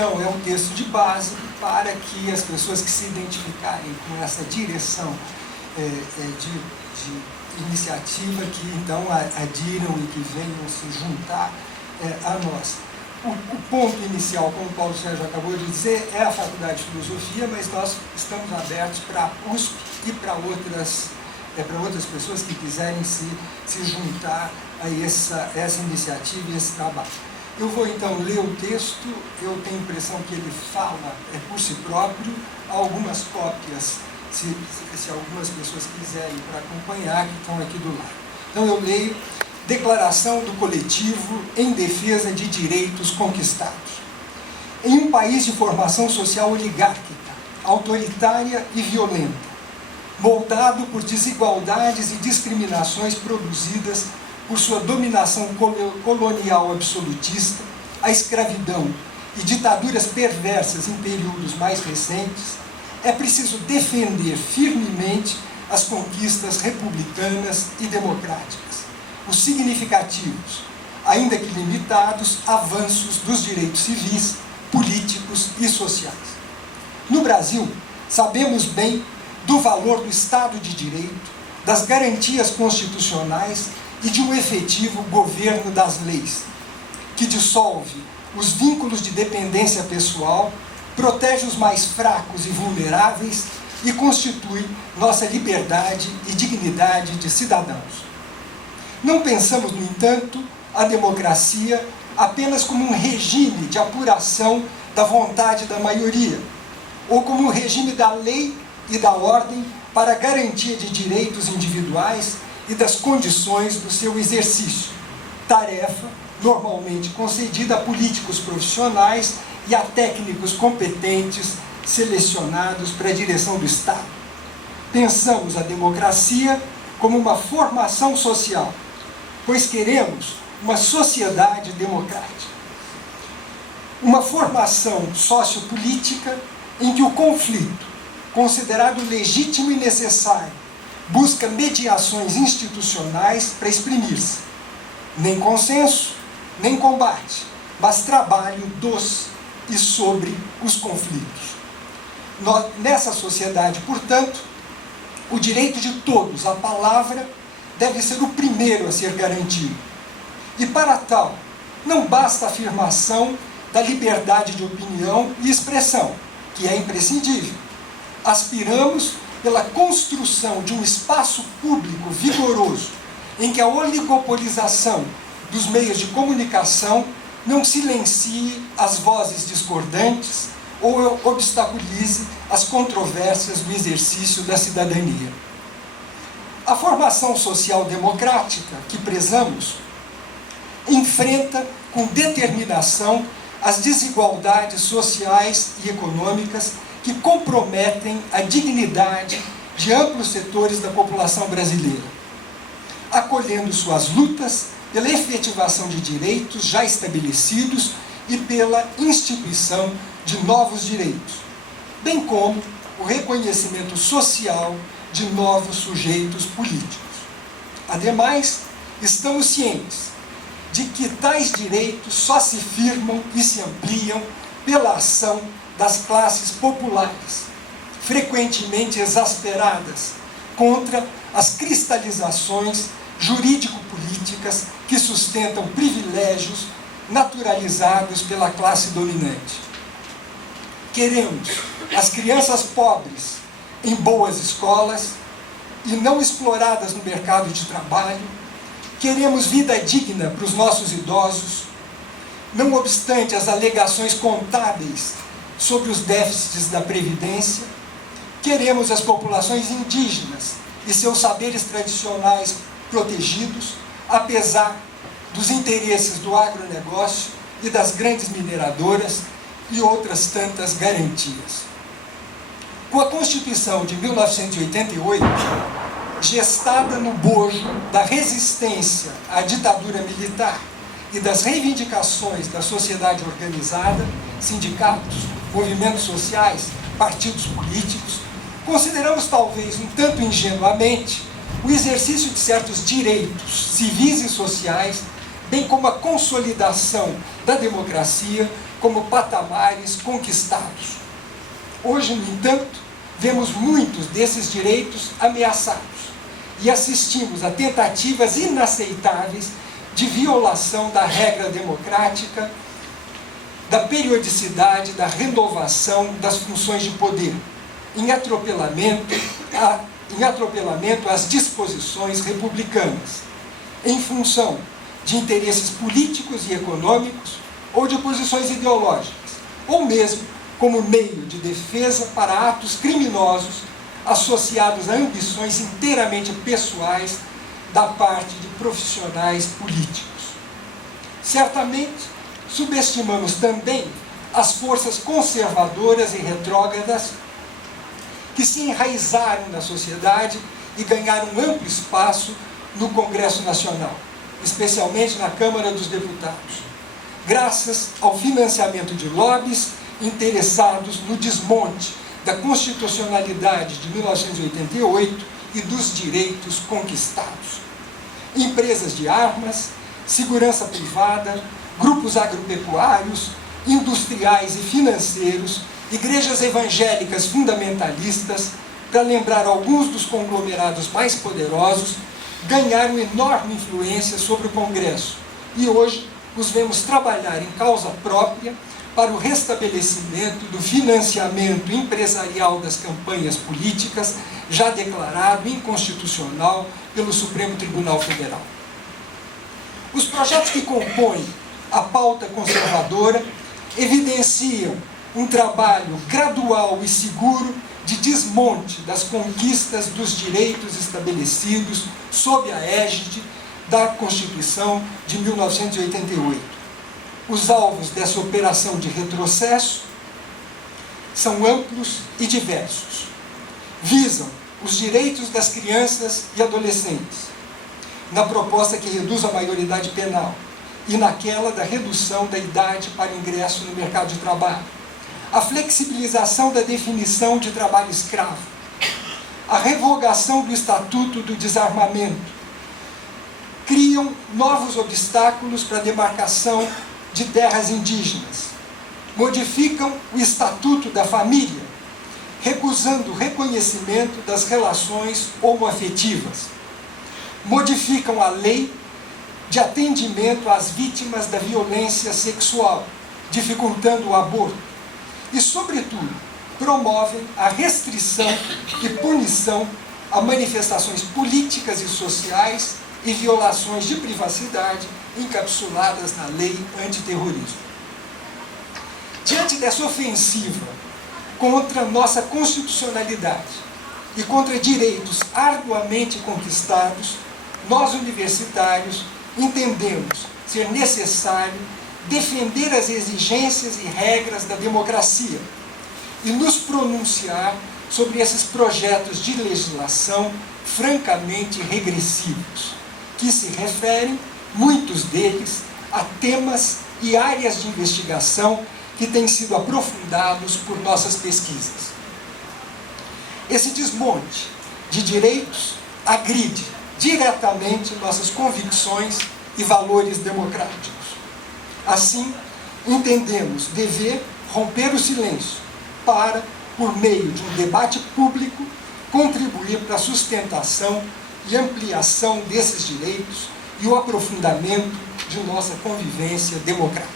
então, é um texto de base para que as pessoas que se identificarem com essa direção de iniciativa, que então adiram e que venham se juntar a nós. O ponto inicial, como o Paulo Sérgio acabou de dizer, é a Faculdade de Filosofia, mas nós estamos abertos para a USP e para outras pessoas que quiserem se juntar a essa iniciativa e esse trabalho. Eu vou então ler o texto. Eu tenho a impressão que ele fala por si próprio. Há algumas cópias, se algumas pessoas quiserem para acompanhar, que estão aqui do lado. Então eu leio: Declaração do Coletivo em Defesa de Direitos Conquistados. Em um país de formação social oligárquica, autoritária e violenta, moldado por desigualdades e discriminações produzidas por sua dominação colonial absolutista, a escravidão e ditaduras perversas em períodos mais recentes, é preciso defender firmemente as conquistas republicanas e democráticas, os significativos, ainda que limitados, avanços dos direitos civis, políticos e sociais. No Brasil, sabemos bem do valor do Estado de Direito, das garantias constitucionais e de um efetivo governo das leis, que dissolve os vínculos de dependência pessoal, protege os mais fracos e vulneráveis e constitui nossa liberdade e dignidade de cidadãos. Não pensamos, no entanto, a democracia apenas como um regime de apuração da vontade da maioria, ou como um regime da lei e da ordem para a garantia de direitos individuais e das condições do seu exercício, tarefa normalmente concedida a políticos profissionais e a técnicos competentes selecionados para a direção do Estado. Pensamos a democracia como uma formação social, pois queremos uma sociedade democrática. Uma formação sociopolítica em que o conflito, considerado legítimo e necessário, busca mediações institucionais para exprimir-se. Nem consenso, nem combate, mas trabalho dos e sobre os conflitos. Nessa sociedade, portanto, o direito de todos à palavra deve ser o primeiro a ser garantido. E para tal, não basta a afirmação da liberdade de opinião e expressão, que é imprescindível. Aspiramos pela construção de um espaço público vigoroso, em que a oligopolização dos meios de comunicação não silencie as vozes discordantes ou obstaculize as controvérsias do exercício da cidadania. A formação social democrática que prezamos enfrenta com determinação as desigualdades sociais e econômicas que comprometem a dignidade de amplos setores da população brasileira, acolhendo suas lutas pela efetivação de direitos já estabelecidos e pela instituição de novos direitos, bem como o reconhecimento social de novos sujeitos políticos. Ademais, estamos cientes de que tais direitos só se firmam e se ampliam pela ação das classes populares, frequentemente exasperadas contra as cristalizações jurídico-políticas que sustentam privilégios naturalizados pela classe dominante. Queremos as crianças pobres em boas escolas e não exploradas no mercado de trabalho. Queremos vida digna para os nossos idosos, não obstante as alegações contábeis sobre os déficits da Previdência. Queremos as populações indígenas e seus saberes tradicionais protegidos, apesar dos interesses do agronegócio e das grandes mineradoras e outras tantas garantias. Com a Constituição de 1988, gestada no bojo da resistência à ditadura militar e das reivindicações da sociedade organizada, sindicatos, movimentos sociais, partidos políticos, consideramos talvez um tanto ingenuamente o exercício de certos direitos civis e sociais, bem como a consolidação da democracia, como patamares conquistados. Hoje, no entanto, vemos muitos desses direitos ameaçados e assistimos a tentativas inaceitáveis de violação da regra democrática, da periodicidade, da renovação das funções de poder, em atropelamento às disposições republicanas, em função de interesses políticos e econômicos ou de posições ideológicas, ou mesmo como meio de defesa para atos criminosos associados a ambições inteiramente pessoais da parte de profissionais políticos. Certamente, subestimamos também as forças conservadoras e retrógradas que se enraizaram na sociedade e ganharam amplo espaço no Congresso Nacional, especialmente na Câmara dos Deputados, graças ao financiamento de lobbies interessados no desmonte da constitucionalidade de 1988 e dos direitos conquistados. Empresas de armas, segurança privada, grupos agropecuários, industriais e financeiros, igrejas evangélicas fundamentalistas, para lembrar alguns dos conglomerados mais poderosos, ganharam enorme influência sobre o Congresso e hoje os vemos trabalhar em causa própria para o restabelecimento do financiamento empresarial das campanhas políticas, já declarado inconstitucional pelo Supremo Tribunal Federal. Os projetos que compõem a pauta conservadora evidenciam um trabalho gradual e seguro de desmonte das conquistas dos direitos estabelecidos sob a égide da Constituição de 1988. Os alvos dessa operação de retrocesso são amplos e diversos. Visam os direitos das crianças e adolescentes, na proposta que reduz a maioridade penal, e naquela da redução da idade para ingresso no mercado de trabalho, a flexibilização da definição de trabalho escravo, a revogação do Estatuto do Desarmamento, criam novos obstáculos para a demarcação de terras indígenas, modificam o Estatuto da Família, recusando o reconhecimento das relações homoafetivas, modificam a lei de atendimento às vítimas da violência sexual, dificultando o aborto, e, sobretudo, promovem a restrição e punição a manifestações políticas e sociais e violações de privacidade encapsuladas na lei antiterrorismo. Diante dessa ofensiva contra nossa constitucionalidade e contra direitos arduamente conquistados, nós, universitários, entendemos ser necessário defender as exigências e regras da democracia e nos pronunciar sobre esses projetos de legislação francamente regressivos, que se referem, muitos deles, a temas e áreas de investigação que têm sido aprofundados por nossas pesquisas. Esse desmonte de direitos agride diretamente nossas convicções e valores democráticos. Assim, entendemos dever romper o silêncio para, por meio de um debate público, contribuir para a sustentação e ampliação desses direitos e o aprofundamento de nossa convivência democrática.